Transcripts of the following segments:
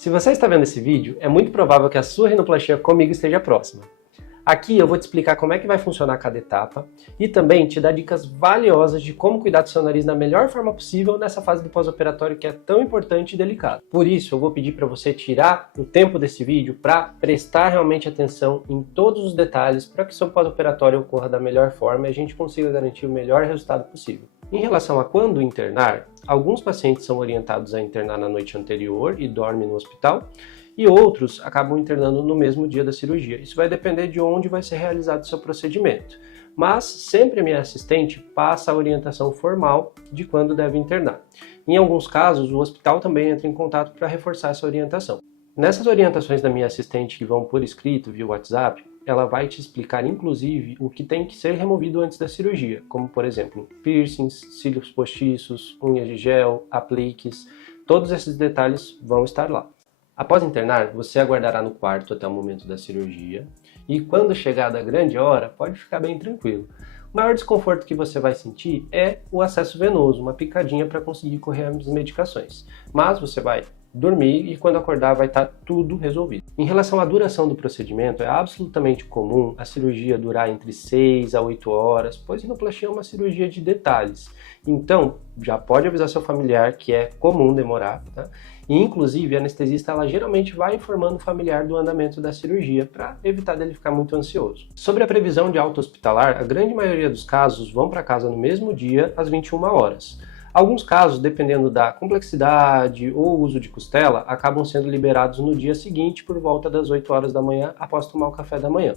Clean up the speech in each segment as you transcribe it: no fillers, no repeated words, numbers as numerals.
Se você está vendo esse vídeo, é muito provável que a sua rinoplastia comigo esteja próxima. Aqui eu vou te explicar como é que vai funcionar cada etapa e também te dar dicas valiosas de como cuidar do seu nariz da melhor forma possível nessa fase do pós-operatório que é tão importante e delicada. Por isso, eu vou pedir para você tirar o tempo desse vídeo para prestar realmente atenção em todos os detalhes para que seu pós-operatório ocorra da melhor forma e a gente consiga garantir o melhor resultado possível. Em relação a quando internar, alguns pacientes são orientados a internar na noite anterior e dormem no hospital, e outros acabam internando no mesmo dia da cirurgia. Isso vai depender de onde vai ser realizado o seu procedimento. Mas sempre a minha assistente passa a orientação formal de quando deve internar. Em alguns casos, o hospital também entra em contato para reforçar essa orientação. Nessas orientações da minha assistente que vão por escrito via WhatsApp, ela vai te explicar inclusive o que tem que ser removido antes da cirurgia, como por exemplo, piercings, cílios postiços, unhas de gel, apliques, todos esses detalhes vão estar lá. Após internar, você aguardará no quarto até o momento da cirurgia e quando chegar da grande hora, pode ficar bem tranquilo. O maior desconforto que você vai sentir é o acesso venoso, uma picadinha para conseguir correr as medicações. Mas você vai dormir e quando acordar vai estar tudo resolvido. Em relação à duração do procedimento, é absolutamente comum a cirurgia durar entre 6 a 8 horas, pois rinoplastia é uma cirurgia de detalhes. Então, já pode avisar seu familiar que é comum demorar, tá? E, inclusive, a anestesista ela geralmente vai informando o familiar do andamento da cirurgia para evitar dele ficar muito ansioso. Sobre a previsão de alta hospitalar, a grande maioria dos casos vão para casa no mesmo dia, às 21 horas. Alguns casos, dependendo da complexidade ou uso de costela, acabam sendo liberados no dia seguinte por volta das 8 horas da manhã após tomar o café da manhã.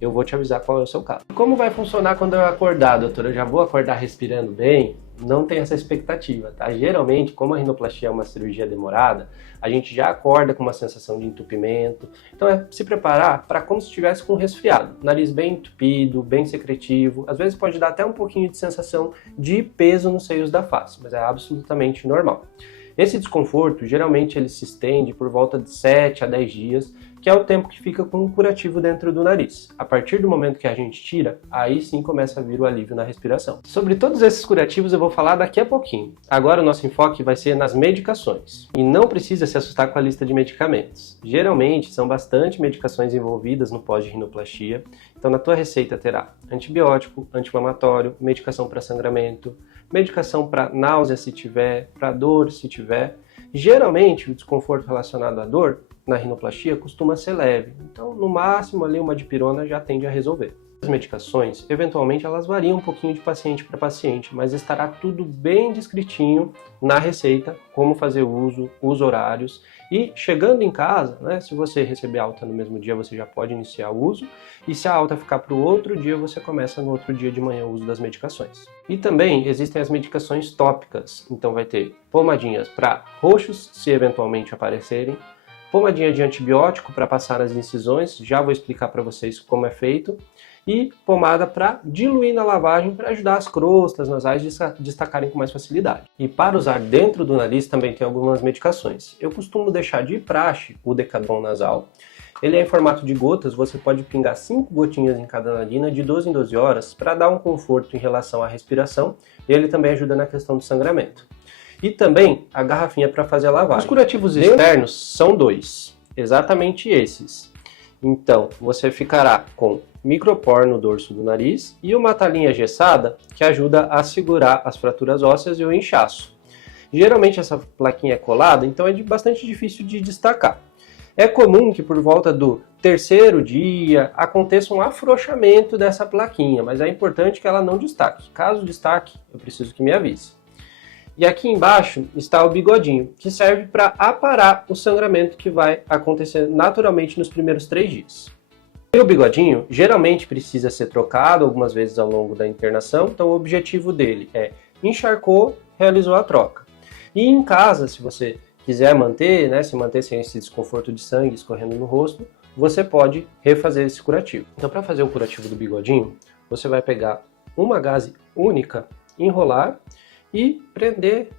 Eu vou te avisar qual é o seu caso. Como vai funcionar quando eu acordar, doutora? Eu já vou acordar respirando bem? Não tem essa expectativa, tá? Geralmente, como a rinoplastia é uma cirurgia demorada, a gente já acorda com uma sensação de entupimento. Então é se preparar para como se estivesse com um resfriado. Nariz bem entupido, bem secretivo. Às vezes pode dar até um pouquinho de sensação de peso nos seios da face, mas é absolutamente normal. Esse desconforto, geralmente ele se estende por volta de 7 a 10 dias, que é o tempo que fica com um curativo dentro do nariz. A partir do momento que a gente tira, aí sim começa a vir o alívio na respiração. Sobre todos esses curativos eu vou falar daqui a pouquinho. Agora o nosso enfoque vai ser nas medicações. E não precisa se assustar com a lista de medicamentos. Geralmente são bastante medicações envolvidas no pós de rinoplastia. Então na tua receita terá antibiótico, anti-inflamatório, medicação para sangramento, medicação para náusea se tiver, para dor se tiver. Geralmente o desconforto relacionado à dor na rinoplastia costuma ser leve, então no máximo ali uma dipirona já tende a resolver. As medicações, eventualmente elas variam um pouquinho de paciente para paciente, mas estará tudo bem descritinho na receita, como fazer uso, os horários e chegando em casa, né, se você receber alta no mesmo dia você já pode iniciar o uso e se a alta ficar para o outro dia você começa no outro dia de manhã o uso das medicações. E também existem as medicações tópicas, então vai ter pomadinhas para roxos se eventualmente aparecerem, pomadinha de antibiótico para passar nas incisões, já vou explicar para vocês como é feito, e pomada para diluir na lavagem para ajudar as crostas nasais a destacarem com mais facilidade. E para usar dentro do nariz também tem algumas medicações. Eu costumo deixar de praxe o Decadron nasal. Ele é em formato de gotas, você pode pingar 5 gotinhas em cada narina de 12 em 12 horas para dar um conforto em relação à respiração e ele também ajuda na questão do sangramento. E também a garrafinha para fazer a lavagem. Os curativos externos são 2, exatamente esses. Então, você ficará com micropor no dorso do nariz e uma talinha engessada que ajuda a segurar as fraturas ósseas e o inchaço. Geralmente essa plaquinha é colada, então é bastante difícil de destacar. É comum que por volta do 3º dia aconteça um afrouxamento dessa plaquinha, mas é importante que ela não destaque. Caso destaque, eu preciso que me avise. E aqui embaixo está o bigodinho, que serve para aparar o sangramento que vai acontecer naturalmente nos primeiros 3 dias. E o bigodinho geralmente precisa ser trocado algumas vezes ao longo da internação, então o objetivo dele é encharcou, realizou a troca. E em casa, se você quiser manter, né, se manter sem esse desconforto de sangue escorrendo no rosto, você pode refazer esse curativo. Então para fazer o curativo do bigodinho, você vai pegar uma gaze única, enrolar e prender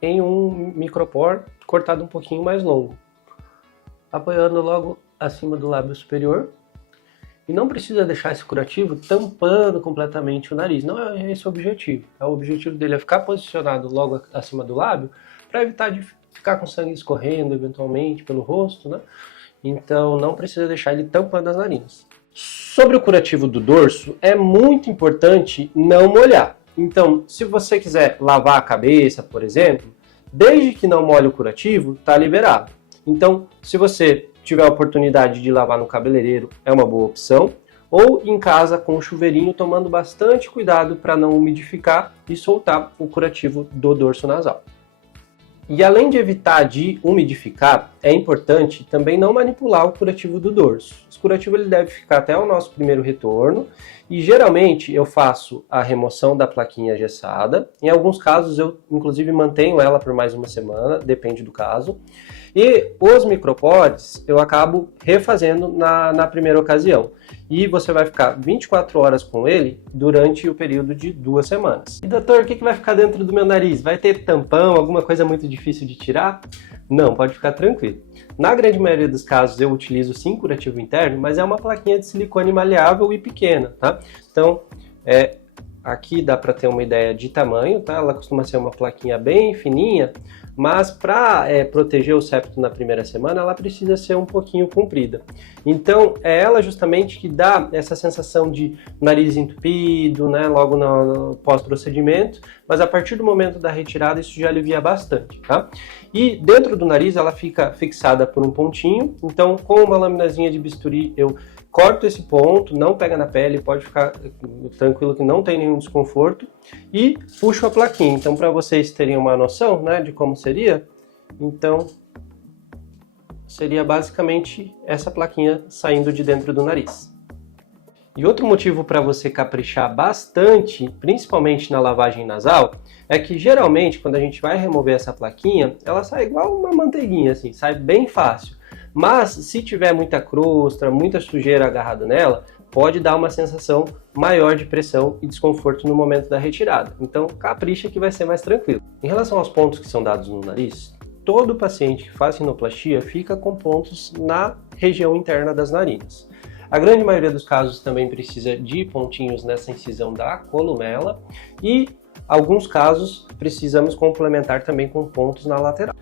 em um micropor cortado um pouquinho mais longo, apoiando logo acima do lábio superior. E não precisa deixar esse curativo tampando completamente o nariz, não é esse o objetivo. O objetivo dele é ficar posicionado logo acima do lábio para evitar de ficar com sangue escorrendo eventualmente pelo rosto, né? Então não precisa deixar ele tampando as narinas. Sobre o curativo do dorso, é muito importante não molhar. Então, se você quiser lavar a cabeça, por exemplo, desde que não molhe o curativo, tá liberado. Então, se você tiver a oportunidade de lavar no cabeleireiro, é uma boa opção. Ou em casa com o chuveirinho, tomando bastante cuidado para não umidificar e soltar o curativo do dorso nasal. E além de evitar de umidificar, é importante também não manipular o curativo do dorso. O curativo ele deve ficar até o nosso primeiro retorno e geralmente eu faço a remoção da plaquinha engessada. Em alguns casos eu inclusive mantenho ela por mais uma semana, depende do caso. E os micropods eu acabo refazendo na primeira ocasião. E você vai ficar 24 horas com ele durante o período de 2 semanas. E doutor, o que vai ficar dentro do meu nariz? Vai ter tampão, alguma coisa muito difícil de tirar? Não, pode ficar tranquilo. Na grande maioria dos casos eu utilizo sim curativo interno, mas é uma plaquinha de silicone maleável e pequena, tá? Então, aqui dá para ter uma ideia de tamanho, tá? Ela costuma ser uma plaquinha bem fininha, mas para proteger o septo na primeira semana, ela precisa ser um pouquinho comprida. Então, é ela justamente que dá essa sensação de nariz entupido, né, logo no pós-procedimento, mas a partir do momento da retirada isso já alivia bastante, tá? E dentro do nariz ela fica fixada por um pontinho, então com uma laminazinha de bisturi eu corto esse ponto, não pega na pele, pode ficar tranquilo que não tem nenhum desconforto e puxo a plaquinha. Então, para vocês terem uma noção, né, de como seria, então seria basicamente essa plaquinha saindo de dentro do nariz. E outro motivo para você caprichar bastante, principalmente na lavagem nasal, é que geralmente quando a gente vai remover essa plaquinha, ela sai igual uma manteiguinha, assim, sai bem fácil. Mas se tiver muita crosta, muita sujeira agarrada nela, pode dar uma sensação maior de pressão e desconforto no momento da retirada. Então capricha que vai ser mais tranquilo. Em relação aos pontos que são dados no nariz, todo paciente que faz rinoplastia fica com pontos na região interna das narinas. A grande maioria dos casos também precisa de pontinhos nessa incisão da columela e alguns casos precisamos complementar também com pontos na lateral.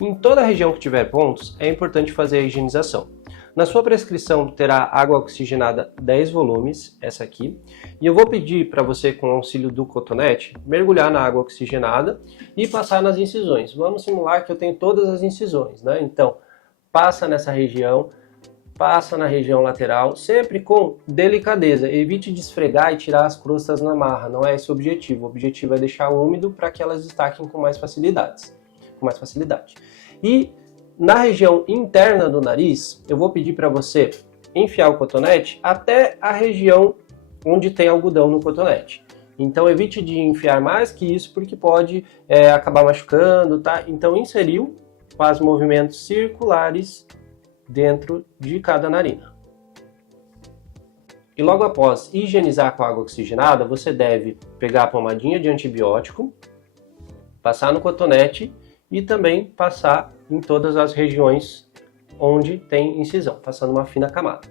Em toda a região que tiver pontos, é importante fazer a higienização. Na sua prescrição terá água oxigenada 10 volumes, essa aqui, e eu vou pedir para você, com o auxílio do cotonete, mergulhar na água oxigenada e passar nas incisões. Vamos simular que eu tenho todas as incisões, né? Então, passa nessa região, passa na região lateral, sempre com delicadeza. Evite de esfregar e tirar as crostas na marra, não é esse o objetivo. O objetivo é deixar úmido para que elas destaquem com mais facilidade. E na região interna do nariz, eu vou pedir para você enfiar o cotonete até a região onde tem algodão no cotonete. Então evite de enfiar mais que isso, porque pode acabar machucando, tá? Então inseriu, faz movimentos circulares dentro de cada narina. E logo após higienizar com água oxigenada, você deve pegar a pomadinha de antibiótico, passar no cotonete e também passar em todas as regiões onde tem incisão, passando uma fina camada.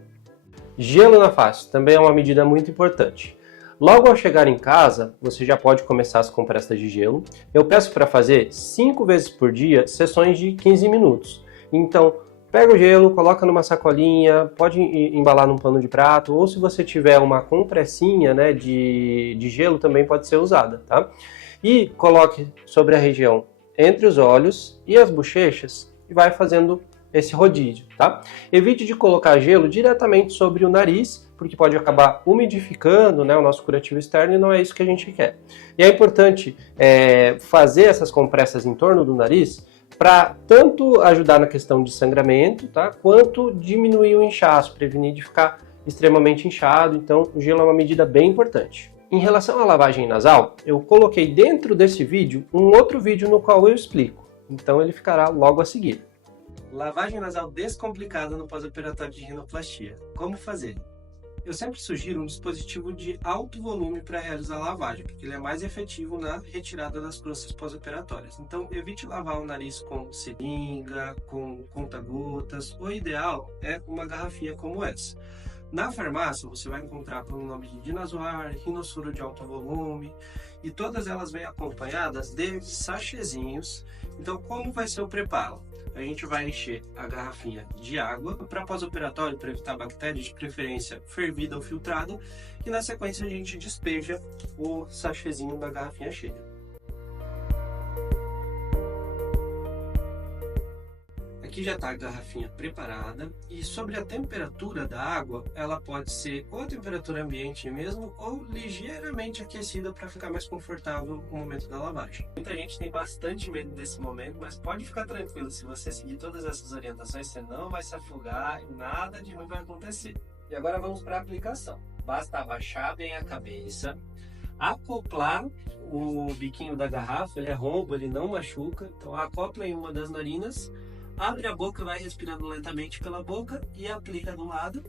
Gelo na face também é uma medida muito importante. Logo ao chegar em casa, você já pode começar as compressas de gelo. Eu peço para fazer 5 vezes por dia, sessões de 15 minutos. Então, pega o gelo, coloca numa sacolinha, pode embalar num pano de prato, ou se você tiver uma compressinha, né, de gelo, também pode ser usada, tá? E coloque sobre a região entre os olhos e as bochechas e vai fazendo esse rodízio, tá? Evite de colocar gelo diretamente sobre o nariz, porque pode acabar umidificando, né, o nosso curativo externo e não é isso que a gente quer. E é importante fazer essas compressas em torno do nariz para tanto ajudar na questão de sangramento, tá, quanto diminuir o inchaço, prevenir de ficar extremamente inchado. Então o gelo é uma medida bem importante. Em relação à lavagem nasal, eu coloquei dentro desse vídeo um outro vídeo no qual eu explico, então ele ficará logo a seguir. Lavagem nasal descomplicada no pós-operatório de rinoplastia. Como fazer? Eu sempre sugiro um dispositivo de alto volume para realizar a lavagem, porque ele é mais efetivo na retirada das crostas pós-operatórias. Então evite lavar o nariz com seringa, com conta-gotas. O ideal é uma garrafinha como essa. Na farmácia você vai encontrar pelo nome de Dinazoar, Rinosoro de alto volume, e todas elas vêm acompanhadas de sachêzinhos. Então como vai ser o preparo? A gente vai encher a garrafinha de água para pós-operatório, para evitar bactérias, de preferência fervida ou filtrada, e na sequência a gente despeja o sachêzinho da garrafinha cheia. Aqui já está a garrafinha preparada, e sobre a temperatura da água, ela pode ser ou a temperatura ambiente mesmo, ou ligeiramente aquecida para ficar mais confortável no momento da lavagem. Muita gente tem bastante medo desse momento, mas pode ficar tranquilo, se você seguir todas essas orientações, você não vai se afogar e nada de ruim vai acontecer. E agora vamos para a aplicação. Basta abaixar bem a cabeça, acoplar o biquinho da garrafa, ele é rombo, ele não machuca, então acopla em uma das narinas, abre a boca, vai respirando lentamente pela boca e aplica do lado.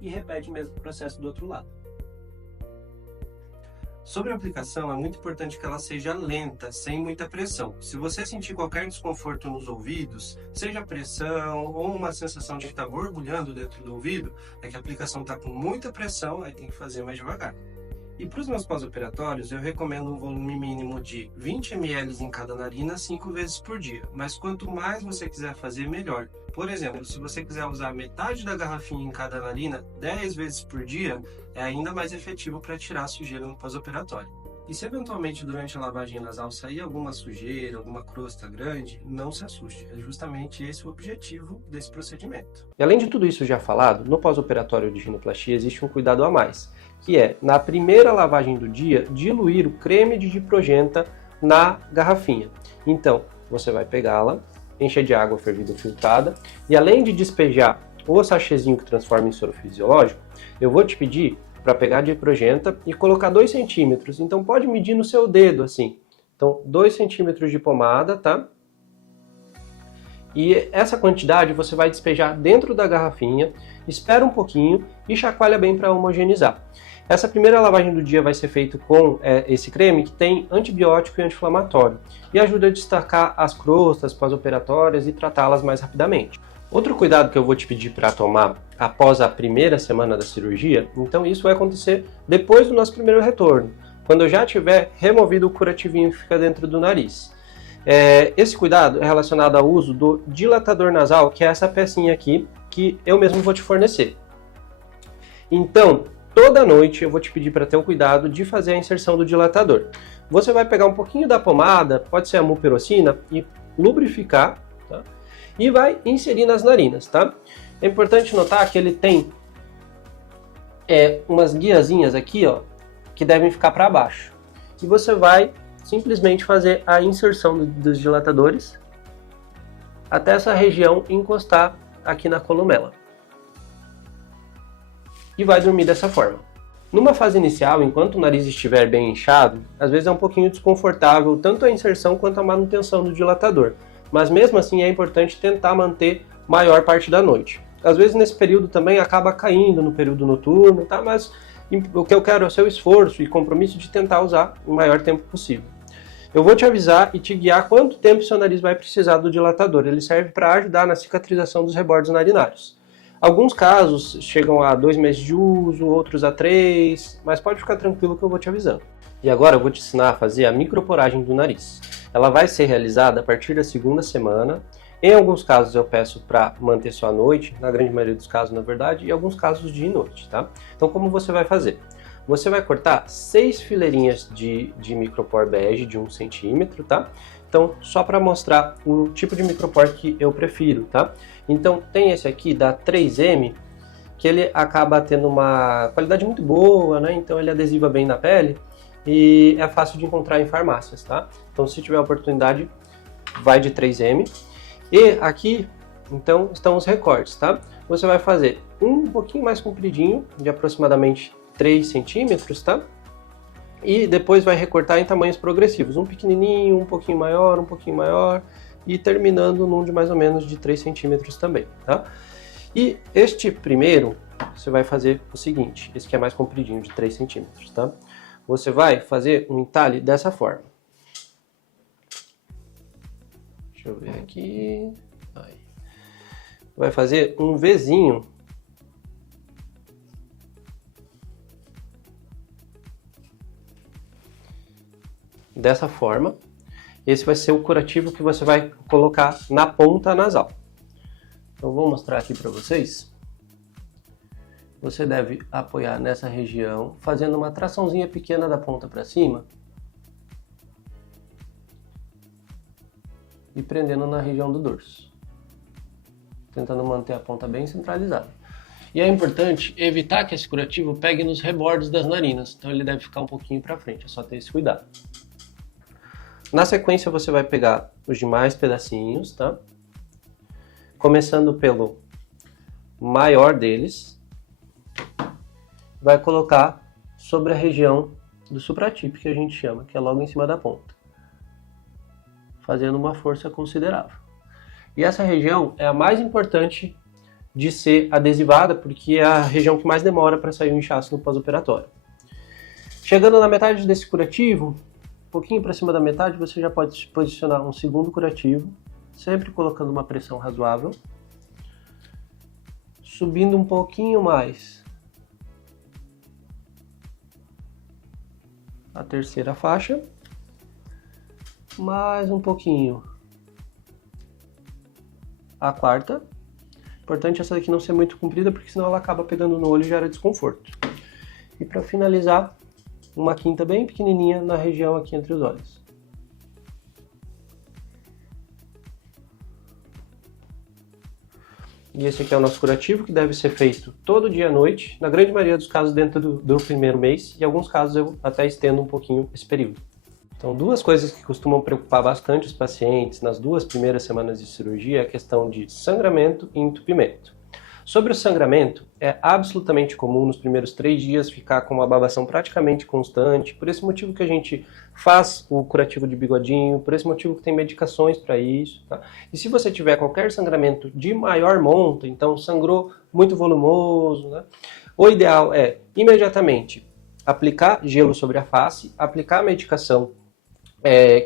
E repete o mesmo processo do outro lado. Sobre a aplicação, é muito importante que ela seja lenta, sem muita pressão. Se você sentir qualquer desconforto nos ouvidos, seja pressão ou uma sensação de que está borbulhando dentro do ouvido, é que a aplicação está com muita pressão, aí tem que fazer mais devagar. E para os meus pós-operatórios, eu recomendo um volume mínimo de 20 ml em cada narina 5 vezes por dia. Mas quanto mais você quiser fazer, melhor. Por exemplo, se você quiser usar metade da garrafinha em cada narina 10 vezes por dia, é ainda mais efetivo para tirar a sujeira no pós-operatório. E se eventualmente durante a lavagem nasal sair alguma sujeira, alguma crosta grande, não se assuste. É justamente esse o objetivo desse procedimento. E além de tudo isso já falado, no pós-operatório de rinoplastia existe um cuidado a mais, que é, na primeira lavagem do dia, diluir o creme de diprogenta na garrafinha. Então, você vai pegá-la, encher de água fervida ou filtrada, e além de despejar o sachêzinho que transforma em soro fisiológico, eu vou te pedir para pegar a diprogenta e colocar 2 centímetros. Então pode medir no seu dedo assim. Então 2 centímetros de pomada, tá? E essa quantidade você vai despejar dentro da garrafinha, espera um pouquinho e chacoalha bem para homogeneizar. Essa primeira lavagem do dia vai ser feita com esse creme que tem antibiótico e anti-inflamatório e ajuda a destacar as crostas pós-operatórias e tratá-las mais rapidamente. Outro cuidado que eu vou te pedir para tomar após a primeira semana da cirurgia, então isso vai acontecer depois do nosso primeiro retorno, quando eu já tiver removido o curativinho que fica dentro do nariz. Esse cuidado é relacionado ao uso do dilatador nasal, que é essa pecinha aqui, que eu mesmo vou te fornecer. Então, toda noite eu vou te pedir para ter o cuidado de fazer a inserção do dilatador. Você vai pegar um pouquinho da pomada, pode ser a mupirocina, e lubrificar, tá? E vai inserir nas narinas, tá? É importante notar que ele tem umas guiazinhas aqui, ó, que devem ficar para baixo. E você vai simplesmente fazer a inserção dos dilatadores até essa região encostar aqui na columela. E vai dormir dessa forma. Numa fase inicial, enquanto o nariz estiver bem inchado, às vezes é um pouquinho desconfortável tanto a inserção quanto a manutenção do dilatador. Mas mesmo assim é importante tentar manter maior parte da noite. Às vezes nesse período também acaba caindo no período noturno, tá? Mas o que eu quero é o seu esforço e compromisso de tentar usar o maior tempo possível. Eu vou te avisar e te guiar quanto tempo seu nariz vai precisar do dilatador. Ele serve para ajudar na cicatrização dos rebordos narinários. Alguns casos chegam a 2 meses de uso, outros a 3, mas pode ficar tranquilo que eu vou te avisando. E agora eu vou te ensinar a fazer a microporagem do nariz. Ela vai ser realizada a partir da segunda semana. Em alguns casos eu peço para manter só à noite, na grande maioria dos casos na verdade, e alguns casos dia e noite, tá? Então como você vai fazer? Você vai cortar 6 fileirinhas de micropor bege de 1 centímetro, tá? Então só para mostrar o tipo de micropor que eu prefiro, tá? Então tem esse aqui da 3M, que ele acaba tendo uma qualidade muito boa, né? Então ele adesiva bem na pele e é fácil de encontrar em farmácias, tá? Então se tiver oportunidade, vai de 3M. E aqui, então, estão os recortes, tá? Você vai fazer um pouquinho mais compridinho, de aproximadamente 3 centímetros, tá? E depois vai recortar em tamanhos progressivos, um pequenininho, um pouquinho maior, e terminando num de mais ou menos de 3 centímetros também, tá? E este primeiro, você vai fazer o seguinte, esse que é mais compridinho, de 3 centímetros, tá? Você vai fazer um entalhe dessa forma. Deixa eu ver aqui. Aí. Vai fazer um Vzinho. Dessa forma. Esse vai ser o curativo que você vai colocar na ponta nasal. Então, vou mostrar aqui para vocês. Você deve apoiar nessa região, fazendo uma traçãozinha pequena da ponta para cima. E prendendo na região do dorso. Tentando manter a ponta bem centralizada. E é importante evitar que esse curativo pegue nos rebordos das narinas. Então ele deve ficar um pouquinho para frente, é só ter esse cuidado. Na sequência você vai pegar os demais pedacinhos, tá? Começando pelo maior deles. Vai colocar sobre a região do supratípico, que a gente chama, que é logo em cima da ponta. Fazendo uma força considerável. E essa região é a mais importante de ser adesivada, porque é a região que mais demora para sair o inchaço no pós-operatório. Chegando na metade desse curativo, um pouquinho para cima da metade, você já pode posicionar um segundo curativo, sempre colocando uma pressão razoável, subindo um pouquinho mais a terceira faixa, mais um pouquinho a quarta. Importante essa daqui não ser muito comprida, porque senão ela acaba pegando no olho e gera desconforto. E para finalizar, uma quinta bem pequenininha na região aqui entre os olhos. E esse aqui é o nosso curativo, que deve ser feito todo dia à noite, na grande maioria dos casos dentro do primeiro mês, e em alguns casos eu até estendo um pouquinho esse período. Então, duas coisas que costumam preocupar bastante os pacientes nas 2 primeiras semanas de cirurgia é a questão de sangramento e entupimento. Sobre o sangramento, é absolutamente comum nos primeiros 3 dias ficar com uma babação praticamente constante, por esse motivo que a gente faz o curativo de bigodinho, por esse motivo que tem medicações para isso. Tá? E se você tiver qualquer sangramento de maior monta, então sangrou muito volumoso, né? O ideal é imediatamente aplicar gelo sobre a face, aplicar a medicação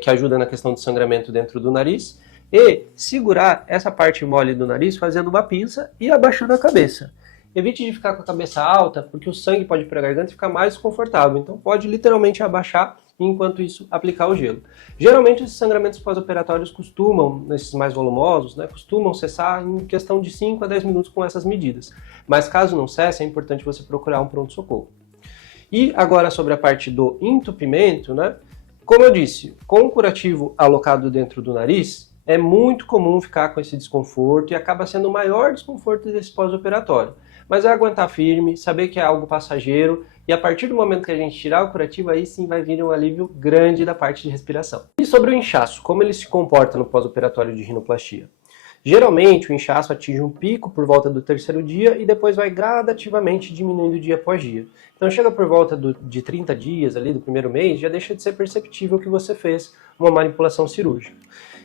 que ajuda na questão do sangramento dentro do nariz, e segurar essa parte mole do nariz fazendo uma pinça e abaixando a cabeça. Evite de ficar com a cabeça alta, porque o sangue pode ir para a garganta e ficar mais desconfortável. Então pode literalmente abaixar e enquanto isso aplicar o gelo. Geralmente esses sangramentos pós-operatórios costumam, nesses mais volumosos, né, costumam cessar em questão de 5 a 10 minutos com essas medidas. Mas caso não cesse, é importante você procurar um pronto-socorro. E agora sobre a parte do entupimento, né? Como eu disse, com o curativo alocado dentro do nariz, é muito comum ficar com esse desconforto e acaba sendo o maior desconforto desse pós-operatório. Mas é aguentar firme, saber que é algo passageiro e a partir do momento que a gente tirar o curativo, aí sim vai vir um alívio grande da parte de respiração. E sobre o inchaço, como ele se comporta no pós-operatório de rinoplastia? Geralmente o inchaço atinge um pico por volta do 3º dia e depois vai gradativamente diminuindo dia após dia. Então chega por volta de 30 dias ali do primeiro mês, já deixa de ser perceptível que você fez uma manipulação cirúrgica.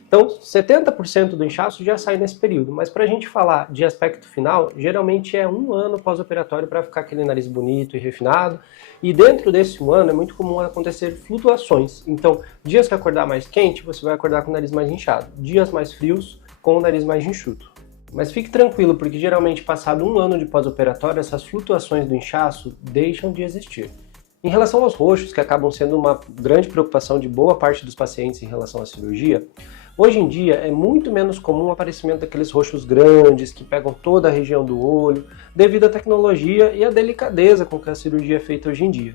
Então 70% do inchaço já sai nesse período, mas para a gente falar de aspecto final, geralmente é 1 ano pós-operatório para ficar aquele nariz bonito e refinado, e dentro desse 1 ano é muito comum acontecer flutuações. Então dias que acordar mais quente, você vai acordar com o nariz mais inchado, dias mais frios, com o nariz mais enxuto. Mas fique tranquilo, porque geralmente passado 1 ano de pós-operatório, essas flutuações do inchaço deixam de existir. Em relação aos roxos, que acabam sendo uma grande preocupação de boa parte dos pacientes em relação à cirurgia, hoje em dia é muito menos comum o aparecimento daqueles roxos grandes que pegam toda a região do olho, devido à tecnologia e à delicadeza com que a cirurgia é feita hoje em dia.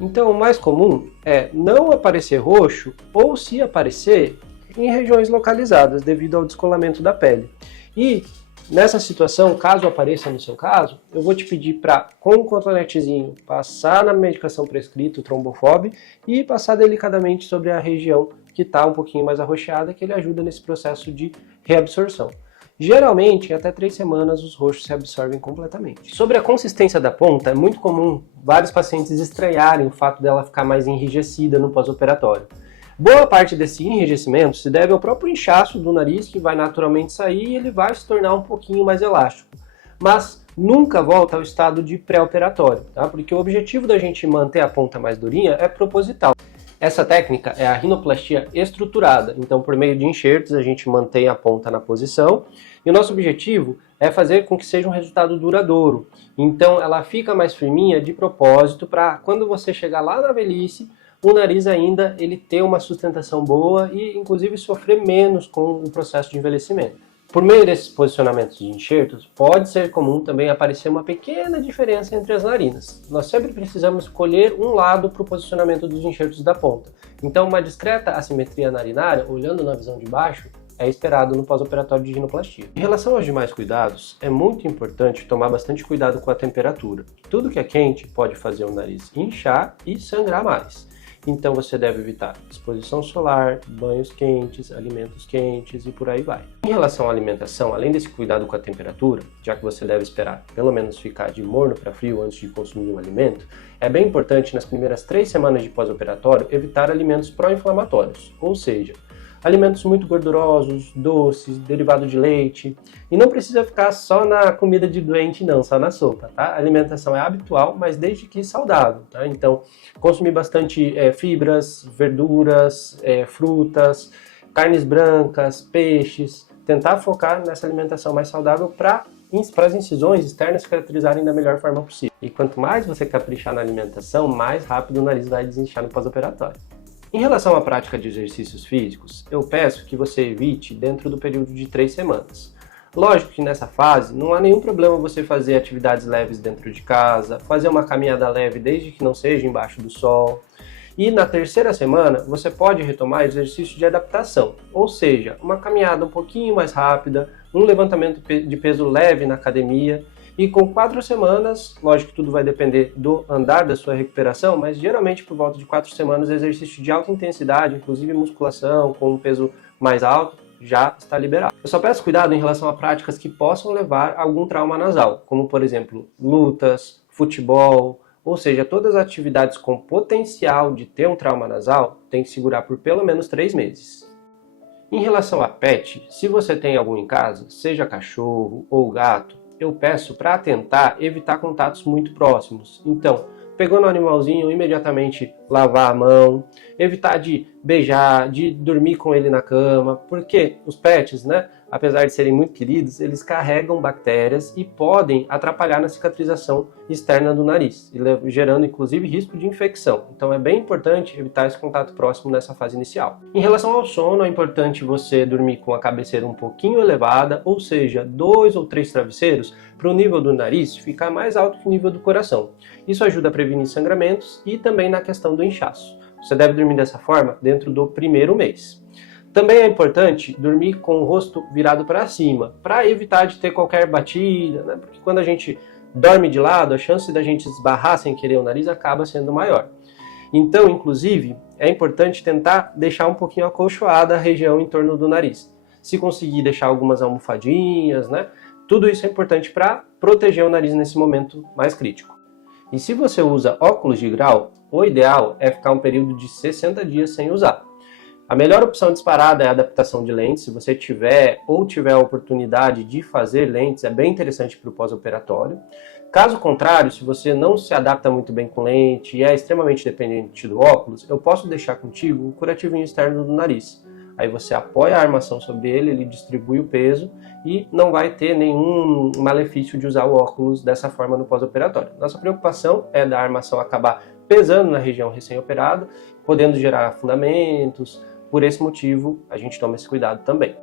Então o mais comum é não aparecer roxo, ou se aparecer, em regiões localizadas, devido ao descolamento da pele. E nessa situação, caso apareça no seu caso, eu vou te pedir para, com um cotonetezinho, passar na medicação prescrita, o Trombofob, e passar delicadamente sobre a região que está um pouquinho mais arroxeada, que ele ajuda nesse processo de reabsorção. Geralmente, em até 3 semanas, os roxos se absorvem completamente. Sobre a consistência da ponta, é muito comum vários pacientes estranharem o fato dela ficar mais enrijecida no pós-operatório. Boa parte desse enrijecimento se deve ao próprio inchaço do nariz, que vai naturalmente sair e ele vai se tornar um pouquinho mais elástico. Mas nunca volta ao estado de pré-operatório, tá? Porque o objetivo da gente manter a ponta mais durinha é proposital. Essa técnica é a rinoplastia estruturada, então por meio de enxertos a gente mantém a ponta na posição e o nosso objetivo é fazer com que seja um resultado duradouro. Então ela fica mais firminha de propósito para quando você chegar lá na velhice, o nariz ainda ele ter uma sustentação boa e inclusive sofrer menos com o processo de envelhecimento. Por meio desses posicionamentos de enxertos, pode ser comum também aparecer uma pequena diferença entre as narinas. Nós sempre precisamos escolher um lado para o posicionamento dos enxertos da ponta. Então, uma discreta assimetria narinária, olhando na visão de baixo, é esperado no pós-operatório de rinoplastia. Em relação aos demais cuidados, é muito importante tomar bastante cuidado com a temperatura. Tudo que é quente pode fazer o nariz inchar e sangrar mais. Então você deve evitar exposição solar, banhos quentes, alimentos quentes e por aí vai. Em relação à alimentação, além desse cuidado com a temperatura, já que você deve esperar pelo menos ficar de morno para frio antes de consumir um alimento, é bem importante nas primeiras 3 semanas de pós-operatório evitar alimentos pró-inflamatórios, ou seja, alimentos muito gordurosos, doces, derivado de leite. E não precisa ficar só na comida de doente não, só na sopa, tá? A alimentação é habitual, mas desde que saudável, tá? Então, consumir bastante fibras, verduras, frutas, carnes brancas, peixes. Tentar focar nessa alimentação mais saudável para as incisões externas se caracterizarem da melhor forma possível. E quanto mais você caprichar na alimentação, mais rápido o nariz vai desinchar no pós-operatório. Em relação à prática de exercícios físicos, eu peço que você evite dentro do período de 3 semanas. Lógico que nessa fase não há nenhum problema você fazer atividades leves dentro de casa, fazer uma caminhada leve desde que não seja embaixo do sol. E na 3ª semana você pode retomar exercício de adaptação, ou seja, uma caminhada um pouquinho mais rápida, um levantamento de peso leve na academia. E com 4 semanas, lógico que tudo vai depender do andar da sua recuperação, mas geralmente por volta de 4 semanas, exercício de alta intensidade, inclusive musculação, com um peso mais alto, já está liberado. Eu só peço cuidado em relação a práticas que possam levar a algum trauma nasal, como por exemplo, lutas, futebol, ou seja, todas as atividades com potencial de ter um trauma nasal, tem que segurar por pelo menos 3 meses. Em relação a pet, se você tem algum em casa, seja cachorro ou gato, eu peço para tentar evitar contatos muito próximos. Então, pegou no animalzinho, imediatamente lavar a mão, evitar de beijar, de dormir com ele na cama, porque os pets, né, apesar de serem muito queridos, eles carregam bactérias e podem atrapalhar na cicatrização externa do nariz, gerando inclusive risco de infecção. Então é bem importante evitar esse contato próximo nessa fase inicial. Em relação ao sono, é importante você dormir com a cabeceira um pouquinho elevada, ou seja, 2 ou 3 travesseiros, para o nível do nariz ficar mais alto que o nível do coração. Isso ajuda a prevenir sangramentos e também na questão do inchaço. Você deve dormir dessa forma dentro do 1º mês. Também é importante dormir com o rosto virado para cima, para evitar de ter qualquer batida, né? Porque quando a gente dorme de lado, a chance da gente esbarrar sem querer o nariz acaba sendo maior. Então, inclusive, é importante tentar deixar um pouquinho acolchoada a região em torno do nariz. Se conseguir deixar algumas almofadinhas, né? Tudo isso é importante para proteger o nariz nesse momento mais crítico. E se você usa óculos de grau, o ideal é ficar um período de 60 dias sem usar. A melhor opção disparada é a adaptação de lentes. Se você tiver a oportunidade de fazer lentes, é bem interessante para o pós-operatório. Caso contrário, se você não se adapta muito bem com lente e é extremamente dependente do óculos, eu posso deixar contigo o curativinho externo do nariz. Aí você apoia a armação sobre ele, ele distribui o peso e não vai ter nenhum malefício de usar o óculos dessa forma no pós-operatório. Nossa preocupação é da armação acabar pesando na região recém-operada, podendo gerar afundamentos. Por esse motivo, a gente toma esse cuidado também.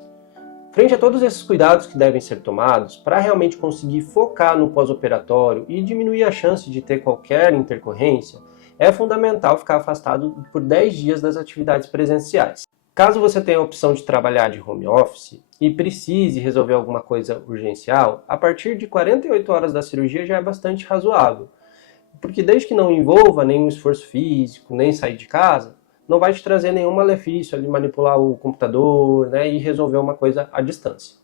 Frente a todos esses cuidados que devem ser tomados, para realmente conseguir focar no pós-operatório e diminuir a chance de ter qualquer intercorrência, é fundamental ficar afastado por 10 dias das atividades presenciais. Caso você tenha a opção de trabalhar de home office e precise resolver alguma coisa urgencial, a partir de 48 horas da cirurgia já é bastante razoável. Porque desde que não envolva nenhum esforço físico, nem sair de casa, não vai te trazer nenhum malefício ali manipular o computador, né, e resolver uma coisa à distância.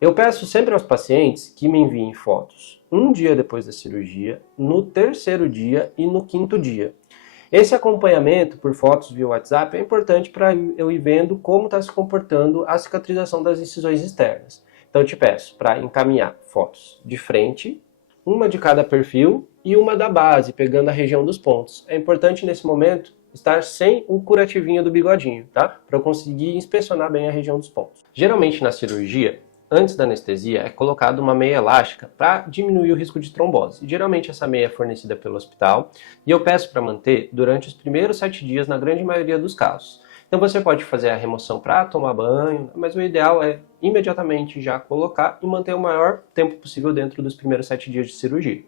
Eu peço sempre aos pacientes que me enviem fotos um dia depois da cirurgia, no 3º dia e no 5º dia. Esse acompanhamento por fotos via WhatsApp é importante para eu ir vendo como está se comportando a cicatrização das incisões externas. Então eu te peço para encaminhar fotos de frente, uma de cada perfil e uma da base, pegando a região dos pontos. É importante nesse momento estar sem o curativinho do bigodinho, tá? Para eu conseguir inspecionar bem a região dos pontos. Geralmente na cirurgia, antes da anestesia, é colocada uma meia elástica para diminuir o risco de trombose. Geralmente essa meia é fornecida pelo hospital e eu peço para manter durante os primeiros 7 dias na grande maioria dos casos. Então você pode fazer a remoção para tomar banho, mas o ideal é imediatamente já colocar e manter o maior tempo possível dentro dos primeiros 7 dias de cirurgia.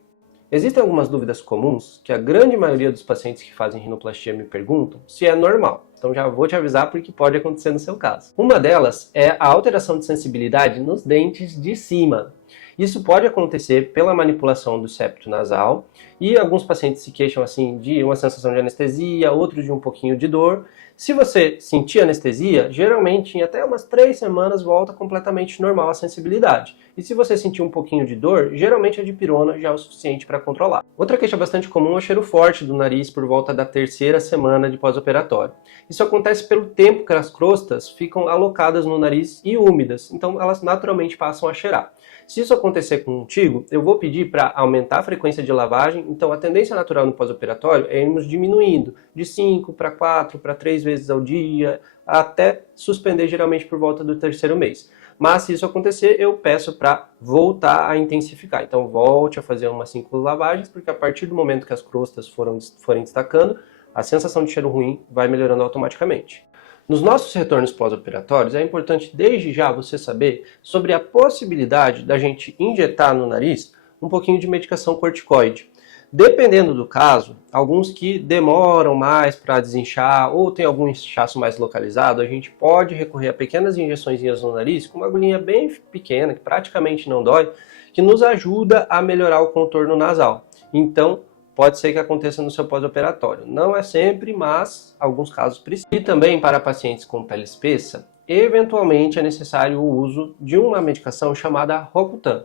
Existem algumas dúvidas comuns que a grande maioria dos pacientes que fazem rinoplastia me perguntam se é normal. Então já vou te avisar porque pode acontecer no seu caso. Uma delas é a alteração de sensibilidade nos dentes de cima. Isso pode acontecer pela manipulação do septo nasal e alguns pacientes se queixam assim de uma sensação de anestesia, outros de um pouquinho de dor. Se você sentir anestesia, geralmente em até umas 3 semanas volta completamente normal a sensibilidade. E se você sentir um pouquinho de dor, geralmente a dipirona já é o suficiente para controlar. Outra queixa bastante comum é o cheiro forte do nariz por volta da 3ª semana de pós-operatório. Isso acontece pelo tempo que as crostas ficam alocadas no nariz e úmidas, então elas naturalmente passam a cheirar. Se isso acontecer contigo, eu vou pedir para aumentar a frequência de lavagem, então a tendência natural no pós-operatório é irmos diminuindo de 5 para 4, para 3 vezes ao dia, até suspender geralmente por volta do 3º mês. Mas se isso acontecer, eu peço para voltar a intensificar. Então volte a fazer umas 5 lavagens, porque a partir do momento que as crostas forem destacando, a sensação de cheiro ruim vai melhorando automaticamente. Nos nossos retornos pós-operatórios, é importante desde já você saber sobre a possibilidade da gente injetar no nariz um pouquinho de medicação corticoide. Dependendo do caso, alguns que demoram mais para desinchar ou tem algum inchaço mais localizado, a gente pode recorrer a pequenas injeçõezinhas no nariz com uma agulhinha bem pequena, que praticamente não dói, que nos ajuda a melhorar o contorno nasal. Então, pode ser que aconteça no seu pós-operatório. Não é sempre, mas alguns casos precisam. E também para pacientes com pele espessa, eventualmente é necessário o uso de uma medicação chamada Rocutan.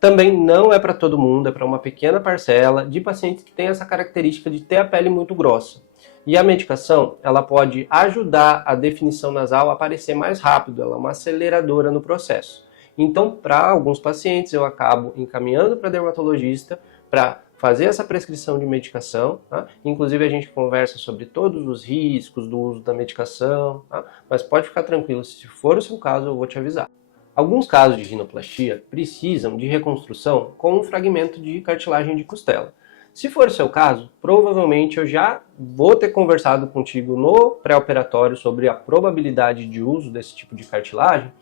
Também não é para todo mundo, é para uma pequena parcela de pacientes que têm essa característica de ter a pele muito grossa. E a medicação, ela pode ajudar a definição nasal a aparecer mais rápido, ela é uma aceleradora no processo. Então, para alguns pacientes, eu acabo encaminhando para dermatologista para fazer essa prescrição de medicação, tá? Inclusive a gente conversa sobre todos os riscos do uso da medicação, tá? Mas pode ficar tranquilo, se for o seu caso eu vou te avisar. Alguns casos de rinoplastia precisam de reconstrução com um fragmento de cartilagem de costela. Se for o seu caso, provavelmente eu já vou ter conversado contigo no pré-operatório sobre a probabilidade de uso desse tipo de cartilagem,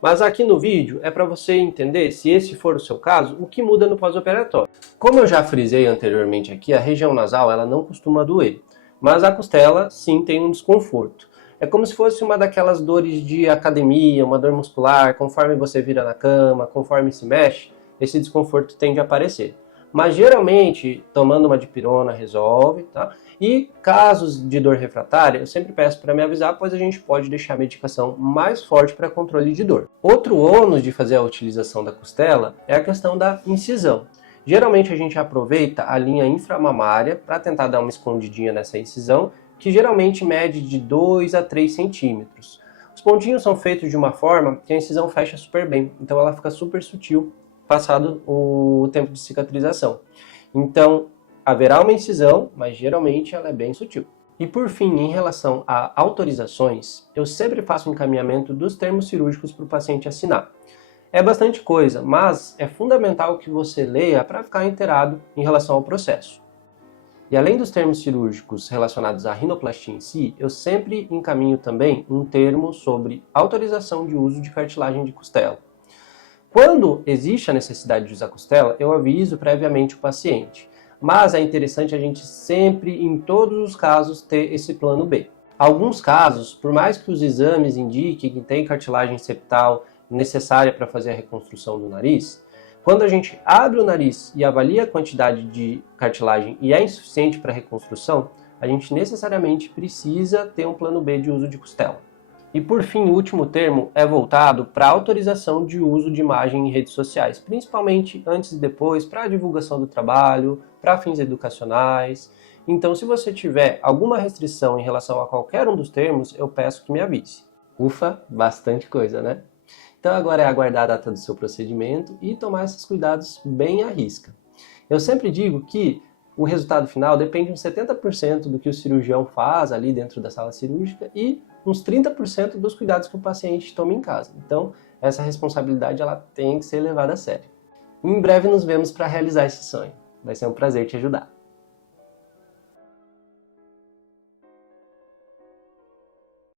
mas aqui no vídeo é para você entender, se esse for o seu caso, o que muda no pós-operatório. Como eu já frisei anteriormente aqui, a região nasal ela não costuma doer, mas a costela sim tem um desconforto. É como se fosse uma daquelas dores de academia, uma dor muscular, conforme você vira na cama, conforme se mexe, esse desconforto tende a aparecer. Mas geralmente, tomando uma dipirona resolve, tá? E casos de dor refratária, eu sempre peço para me avisar, pois a gente pode deixar a medicação mais forte para controle de dor. Outro ônus de fazer a utilização da costela é a questão da incisão. Geralmente a gente aproveita a linha inframamária para tentar dar uma escondidinha nessa incisão, que geralmente mede de 2 a 3 centímetros. Os pontinhos são feitos de uma forma que a incisão fecha super bem, então ela fica super sutil passado o tempo de cicatrização. Então, haverá uma incisão, mas geralmente ela é bem sutil. E por fim, em relação a autorizações, eu sempre faço o encaminhamento dos termos cirúrgicos para o paciente assinar. É bastante coisa, mas é fundamental que você leia para ficar inteirado em relação ao processo. E além dos termos cirúrgicos relacionados à rinoplastia em si, eu sempre encaminho também um termo sobre autorização de uso de cartilagem de costela. Quando existe a necessidade de usar costela, eu aviso previamente o paciente. Mas é interessante a gente sempre, em todos os casos, ter esse plano B. Alguns casos, por mais que os exames indiquem que tem cartilagem septal necessária para fazer a reconstrução do nariz, quando a gente abre o nariz e avalia a quantidade de cartilagem e é insuficiente para a reconstrução, a gente necessariamente precisa ter um plano B de uso de costela. E por fim, o último termo é voltado para a autorização de uso de imagem em redes sociais, principalmente antes e depois, para a divulgação do trabalho, para fins educacionais. Então, se você tiver alguma restrição em relação a qualquer um dos termos, eu peço que me avise. Ufa, bastante coisa, né? Então agora é aguardar a data do seu procedimento e tomar esses cuidados bem à risca. Eu sempre digo que o resultado final depende uns 70% do que o cirurgião faz ali dentro da sala cirúrgica e uns 30% dos cuidados que o paciente toma em casa. Então, essa responsabilidade ela tem que ser levada a sério. Em breve nos vemos para realizar esse sonho. Vai ser um prazer te ajudar.